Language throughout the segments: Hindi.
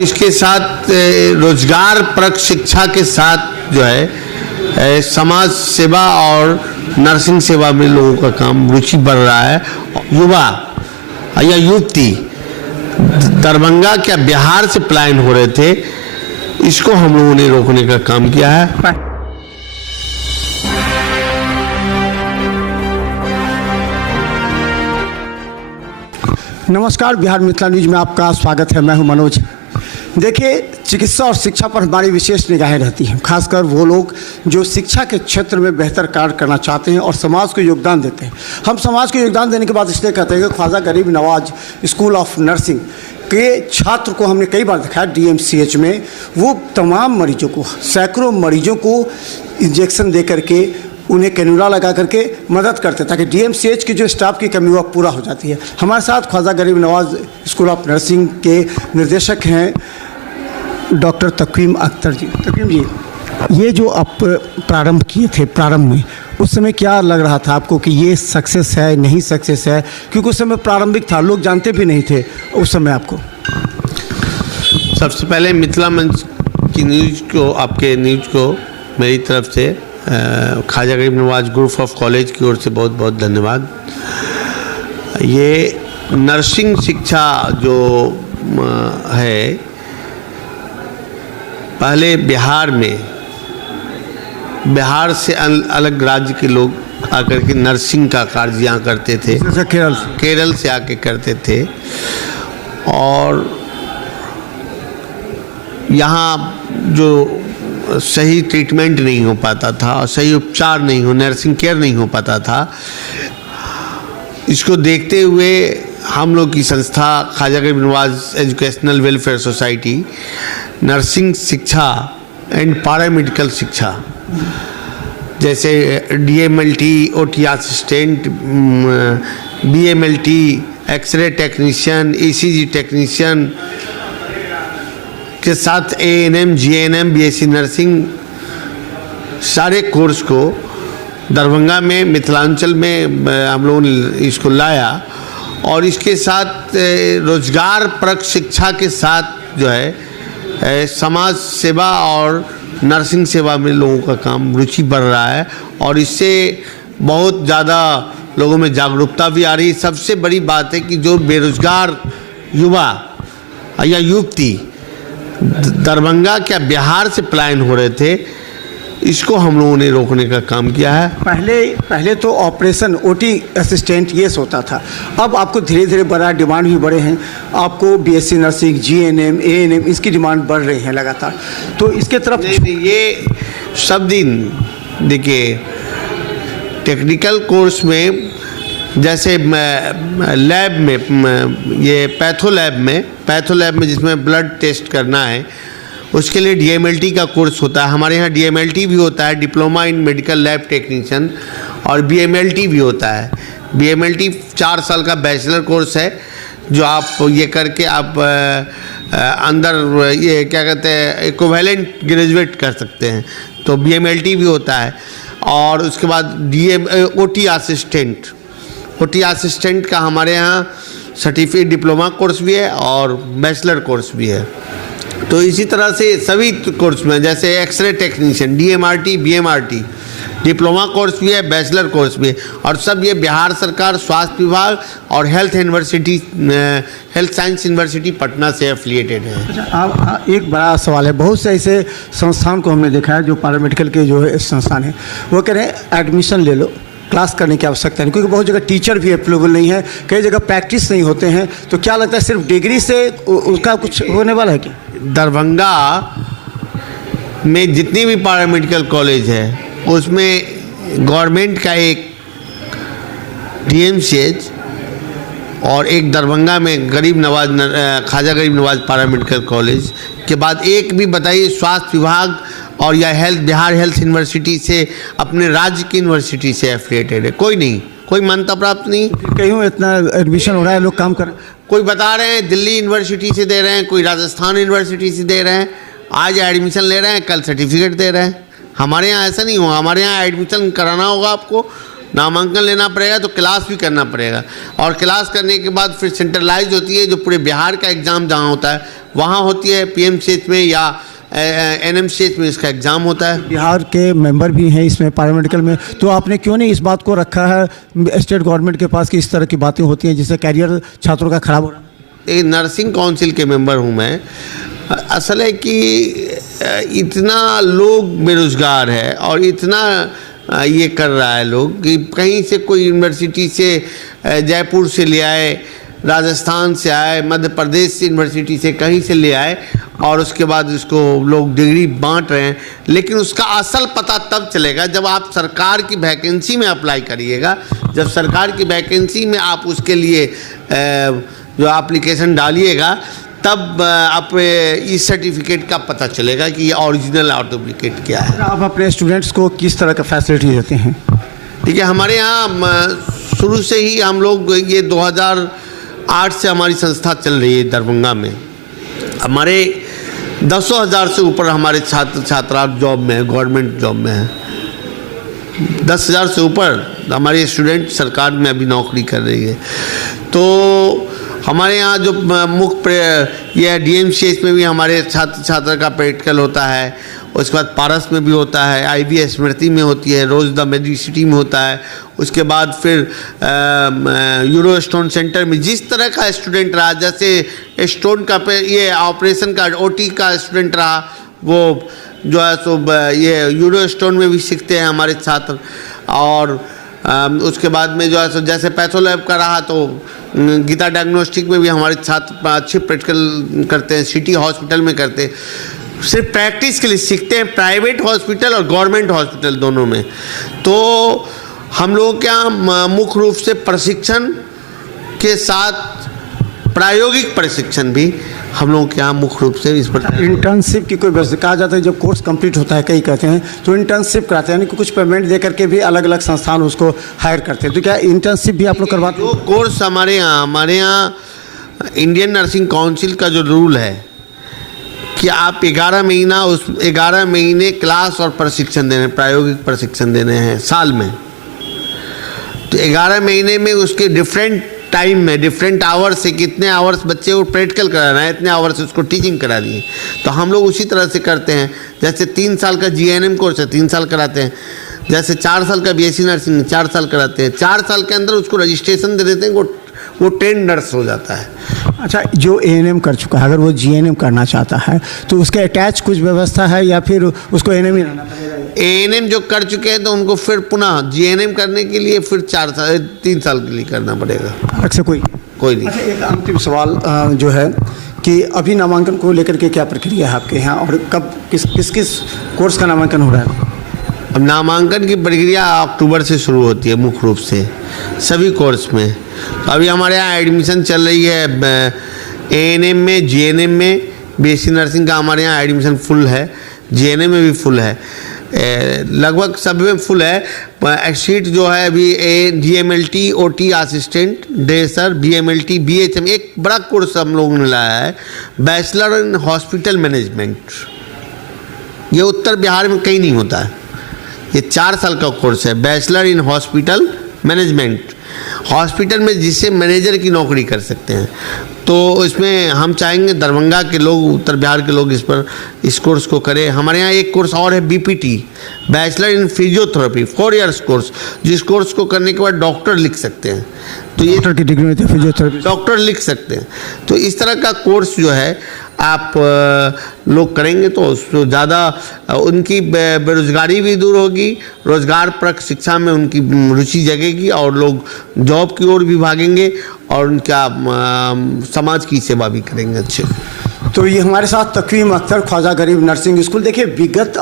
इसके साथ रोजगार परक शिक्षा के साथ जो है समाज सेवा और नर्सिंग सेवा में लोगों का काम रुचि बढ़ रहा है। युवा या युवती दरभंगा क्या बिहार से पलायन हो रहे थे, इसको हम लोगों ने रोकने का काम किया है। नमस्कार, बिहार मिथिला न्यूज में आपका स्वागत है। मैं हूं मनोज। देखिए, चिकित्सा और शिक्षा पर हमारी विशेष निगाहें रहती हैं, खासकर वो लोग जो शिक्षा के क्षेत्र में बेहतर कार्य करना चाहते हैं और समाज को योगदान देते हैं। हम समाज को योगदान देने के बाद इसलिए कहते हैं कि Khwaja Garib Nawaz school of nursing के छात्र को हमने कई बार दिखाया डीएमसीएच में। वो तमाम मरीजों को, सैकड़ों मरीजों को इंजेक्शन दे करके, उन्हें कैनुला लगा करके मदद करते, ताकि डीएमसीएच की जो स्टाफ की कमी वह पूरा हो जाती है। हमारे साथ Khwaja Garib Nawaz school of nursing के निर्देशक हैं डॉक्टर तकीम अख्तर जी। तकीम जी, ये जो आप प्रारंभ किए थे, प्रारंभ में उस समय क्या लग रहा था आपको कि ये सक्सेस है, नहीं सक्सेस है? क्योंकि उस समय प्रारंभिक था, लोग जानते भी नहीं थे उस समय आपको। सबसे पहले मिथिला मंच की न्यूज़ को, आपके न्यूज़ को मेरी तरफ से Khwaja Garib Nawaz group of college की ओर से बहुत बहुत धन्यवाद। ये नर्सिंग शिक्षा जो है, पहले बिहार में, बिहार से अलग राज्य के लोग आकर के नर्सिंग का कार्य यहाँ करते थे, केरल से आके करते थे, और यहाँ जो सही ट्रीटमेंट नहीं हो पाता था और सही उपचार नहीं हो, नर्सिंग केयर नहीं हो पाता था। इसको देखते हुए हम लोग की संस्था Khwaja Garib Nawaz educational welfare society nursing शिक्षा एंड पैरामेडिकल शिक्षा, जैसे DMLT, OT assistant, BMLT, X ray technician, ECG technician के साथ एएनएम, जीएनएम, बीएससी नर्सिंग, सारे कोर्स को दरभंगा में, मिथिलांचल में हम लोगों ने इसको लाया। और इसके साथ रोजगार परक शिक्षा के साथ जो है समाज सेवा और नर्सिंग सेवा में लोगों का काम रुचि बढ़ रहा है, और इससे बहुत ज़्यादा लोगों में जागरूकता भी आ रही है। सबसे बड़ी बात है कि जो बेरोजगार युवा या युवती दरभंगा क्या बिहार से पलायन हो रहे थे, इसको हम लोगों ने रोकने का काम किया है। पहले तो ऑपरेशन ओटी असिस्टेंट ये होता था, अब आपको धीरे धीरे बड़ा डिमांड भी बढ़े हैं। आपको बीएससी नर्सिंग, जीएनएम, एएनएम, इसकी डिमांड बढ़ रही है लगातार। तो इसके तरफ ये सब दिन देखिए, टेक्निकल कोर्स में जैसे लैब में, ये पैथो लैब में जिसमें ब्लड टेस्ट करना है, उसके लिए डीएमएलटी का कोर्स होता है। हमारे यहाँ डीएमएलटी भी होता है, diploma in medical lab technician, और बीएमएलटी भी होता है। बीएमएलटी 4 साल का बैचलर कोर्स है, जो आप ये करके आप अंदर ये क्या कहते हैं, इक्विवेलेंट ग्रेजुएट कर सकते हैं। तो बीएमएलटी भी होता है। और उसके बाद ओटी असिस्टेंट का हमारे यहाँ सर्टिफिकेट डिप्लोमा कोर्स भी है और बैचलर कोर्स भी है। तो इसी तरह से सभी कोर्स में, जैसे एक्सरे टेक्नीशियन, डीएमआरटी, बीएमआरटी, डिप्लोमा कोर्स भी है, बैचलर कोर्स भी है, और सब ये बिहार सरकार स्वास्थ्य विभाग और हेल्थ साइंस यूनिवर्सिटी पटना से एफिलिएटेड है। आप एक बड़ा सवाल है, बहुत से ऐसे संस्थान को हमने देखा है जो पैरामेडिकल के जो है संस्थान है, वो कह रहे हैं एडमिशन ले लो, क्लास करने की आवश्यकता नहीं, क्योंकि बहुत जगह टीचर भी अवेलेबल नहीं है, कई जगह प्रैक्टिस नहीं होते हैं। तो क्या लगता है सिर्फ डिग्री से उसका कुछ होने वाला है क्या? दरभंगा में जितनी भी पैरामेडिकल कॉलेज है, उसमें गवर्नमेंट का एक डीएमसीएच और एक दरभंगा में ख्वाजा गरीब नवाज पैरामेडिकल कॉलेज के बाद एक भी बताइए स्वास्थ्य विभाग और या बिहार हेल्थ यूनिवर्सिटी से, अपने राज्य की यूनिवर्सिटी से एफिलिएटेड है? कोई नहीं, कोई मान्यता प्राप्त नहीं। कहीं इतना एडमिशन हो रहा है, लोग काम कर, कोई बता रहे हैं दिल्ली यूनिवर्सिटी से दे रहे हैं, कोई राजस्थान यूनिवर्सिटी से दे रहे हैं, आज एडमिशन ले रहे हैं, कल सर्टिफिकेट दे रहे हैं। हमारे यहाँ ऐसा नहीं हुआ। हमारे यहाँ एडमिशन कराना होगा, आपको नामांकन लेना पड़ेगा, तो क्लास भी करना पड़ेगा, और क्लास करने के बाद फिर सेंट्रलाइज होती है, जो पूरे बिहार का एग्ज़ाम जहाँ होता है वहाँ होती है PMCH में या NMCH में इसका एग्ज़ाम होता है। बिहार के मेंबर भी हैं इसमें पैरामेडिकल में, तो आपने क्यों नहीं इस बात को रखा है स्टेट गवर्नमेंट के पास कि इस तरह की बातें होती हैं जिससे कैरियर छात्रों का खराब हो रहा है? एक नर्सिंग काउंसिल के मेंबर हूँ मैं। असल है कि इतना लोग बेरोज़गार है और इतना ये कर रहा है लोग कि कहीं से कोई यूनिवर्सिटी से जयपुर से ले आए, राजस्थान से आए, मध्य प्रदेश से यूनिवर्सिटी से कहीं से ले आए और उसके बाद इसको लोग डिग्री बांट रहे हैं। लेकिन उसका असल पता तब चलेगा जब आप सरकार की वैकेंसी में अप्लाई करिएगा। जब सरकार की वैकेंसी में आप उसके लिए जो एप्लीकेशन डालिएगा तब आप इस सर्टिफिकेट का पता चलेगा कि ये ओरिजिनल और डुप्लीकेट क्या है। आप अपने स्टूडेंट्स को किस तरह का फैसिलिटी देते हैं? ठीक है, हमारे यहाँ शुरू से ही हम लोग ये 2008 से हमारी संस्था चल रही है दरभंगा में। हमारे 10,000 से ऊपर हमारे छात्र छात्रा जॉब में है, गवर्नमेंट जॉब में है। 10,000 से ऊपर हमारे स्टूडेंट सरकार में अभी नौकरी कर रही है। तो हमारे यहाँ जो मुख्य ये DMCH में भी हमारे छात्र छात्रा का प्रैक्टिकल होता है, उसके बाद पारस में भी होता है, IB स्मृति में होती है, रोज द मेडिसिटी में होता है, उसके बाद फिर यूरो स्टोन सेंटर में। जिस तरह का स्टूडेंट रहा, जैसे स्टोन का ये ऑपरेशन का OT का स्टूडेंट रहा, वो जो है सो ये यूरो स्टोन में भी सीखते हैं हमारे छात्र। और उसके बाद में जो है सो जैसे पैथोलैब का रहा तो गीता डायग्नोस्टिक में भी हमारे छात्र अच्छे प्रैक्टिकल करते हैं, सिटी हॉस्पिटल में करते हैं। सिर्फ प्रैक्टिस के लिए सीखते हैं, प्राइवेट हॉस्पिटल और गवर्नमेंट हॉस्पिटल दोनों में। तो हम लोग क्या मुख्य रूप से प्रशिक्षण के साथ प्रायोगिक प्रशिक्षण भी हम लोग क्या मुख्य रूप से इस पर। इंटर्नशिप की कोई व्यवस्था कहा जाता है जब कोर्स कंप्लीट होता है, कई कहते हैं तो इंटर्नशिप कराते हैं, यानी कि कुछ पेमेंट दे करके भी अलग अलग संस्थान उसको हायर करते हैं, तो क्या इंटर्नशिप भी आप लोग करवाते हैं? जो कोर्स हमारे यहाँ इंडियन नर्सिंग काउंसिल का जो रूल है कि आप 11 महीने क्लास और प्रशिक्षण देने, प्रायोगिक प्रशिक्षण देने हैं साल में। तो 11 महीने में उसके डिफरेंट टाइम में डिफरेंट आवर्स से कितने आवर्स बच्चे को प्रैक्टिकल कराना है, इतने आवर्स उसको टीचिंग करा दिए। तो हम लोग उसी तरह से करते हैं। जैसे 3 साल का GNM कोर्स है, 3 साल कराते हैं। जैसे 4 साल का BSc नर्सिंग 4 साल कराते हैं। 4 साल के अंदर उसको रजिस्ट्रेशन दे देते हैं, वो ट्रेंड नर्स हो जाता है। अच्छा, जो ANM कर चुका है अगर वो GNM करना चाहता है तो उसके अटैच कुछ व्यवस्था है या फिर उसको ANM ही रहना पड़ेगा? ANM जो कर चुके हैं तो उनको फिर पुनः GNM करने के लिए फिर 3 साल के लिए करना पड़ेगा। अलग से कोई नहीं। अच्छा, एक अंतिम सवाल जो है कि अभी नामांकन को लेकर के क्या प्रक्रिया है आपके यहाँ और कब किस कोर्स का नामांकन हो रहा है? अब नामांकन की प्रक्रिया अक्टूबर से शुरू होती है मुख्य रूप से सभी कोर्स में। तो अभी हमारे यहाँ एडमिशन चल रही है ANM में, GNM में। BSc नर्सिंग का हमारे यहाँ एडमिशन फुल है, GNM में भी फुल है, लगभग सब में फुल है। सीट जो है अभी DMLT OT assistant dresser, BMLT BHM, एक बड़ा कोर्स हम लोगों ने लाया है, बैचलर इन हॉस्पिटल मैनेजमेंट। ये उत्तर बिहार में कहीं नहीं होता है। ये 4 साल का कोर्स है, bachelor in hospital management. Hospital में जिससे मैनेजर की नौकरी कर सकते हैं। तो इसमें हम चाहेंगे दरभंगा के लोग, उत्तर बिहार के लोग इस कोर्स को करें। हमारे यहाँ एक कोर्स और है BPT, bachelor in physiotherapy, 4 years course, जिस कोर्स को करने के बाद डॉक्टर लिख सकते हैं। तो ये डॉक्टर की डिग्री में फिजियोथेरेपी डॉक्टर लिख सकते हैं। तो इस तरह का कोर्स जो है आप लोग करेंगे तो ज़्यादा उनकी बेरोजगारी भी दूर होगी, रोजगारपरक शिक्षा में उनकी रुचि जगेगी और लोग जॉब की ओर भी भागेंगे और उनका समाज की सेवा भी करेंगे अच्छे। तो ये हमारे साथ तक़वीम अख्तर, ख्वाजा गरीब नर्सिंग स्कूल। देखिए, विगत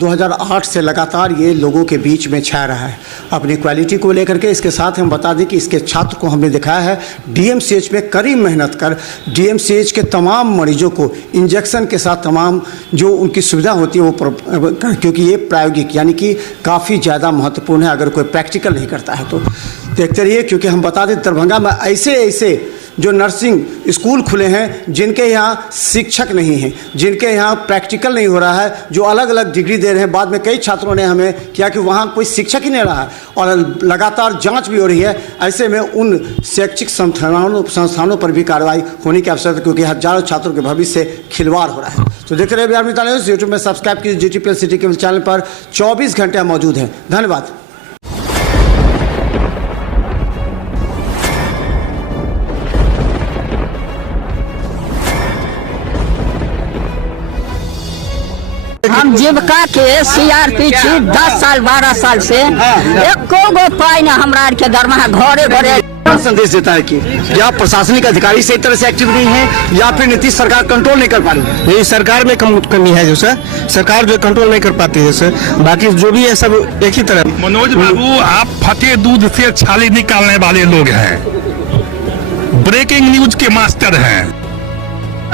2008 से लगातार ये लोगों के बीच में छा रहा है अपनी क्वालिटी को लेकर के। इसके साथ हम बता दें कि इसके छात्र को हमने दिखाया है DMCH में कड़ी मेहनत कर DMCH के तमाम मरीजों को इंजेक्शन के साथ तमाम जो उनकी सुविधा होती है वो, क्योंकि ये प्रायोगिक यानी कि काफ़ी ज़्यादा महत्वपूर्ण है। अगर कोई प्रैक्टिकल नहीं करता है तो देखते रहिए, क्योंकि हम बता दें दरभंगा में ऐसे जो नर्सिंग स्कूल खुले हैं जिनके यहाँ शिक्षक नहीं हैं, जिनके यहाँ प्रैक्टिकल नहीं हो रहा है, जो अलग अलग डिग्री दे रहे हैं। बाद में कई छात्रों ने हमें किया कि वहाँ कोई शिक्षक ही नहीं रहा है और लगातार जांच भी हो रही है। ऐसे में उन शैक्षिक संस्थानों पर भी कार्रवाई होने की आवश्यकता है, क्योंकि हजारों छात्रों के भविष्य से खिलवाड़ हो रहा है। तो देखते रहिए बिहार मित्र न्यूज़। यूट्यूब में सब्सक्राइब कीजिए, GT+ सिटी केबल चैनल पर 24 घंटे मौजूद हैं। धन्यवाद। हम जीविका के CRP छी 10 साल 12 साल से एको गो पाई न हमरा आर के दरमाहा घरे घरे। संदेश देता है कि या प्रशासनिक अधिकारी सही तरह से एक्टिव नहीं है या फिर नीतीश सरकार कंट्रोल नहीं कर पा रही है। ये सरकार में कमी है जो सर, सरकार जो कंट्रोल नहीं कर पाती है सर। बाकी जो भी है सब एक ही तरह। मनोज बाबू, आप फटे दूध से छाली निकालने वाले लोग हैं, ब्रेकिंग न्यूज के मास्टर हैं।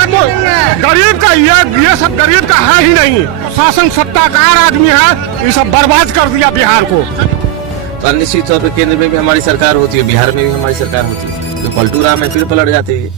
गरीब का ये सब गरीब का है ही नहीं। शासन सत्ताकार आदमी है, ये सब बर्बाद कर दिया बिहार को। तो निश्चित तौर पर केंद्र में भी हमारी सरकार होती है, बिहार में भी हमारी सरकार होती है, तो पलटू राम है फिर पलट जाते हैं।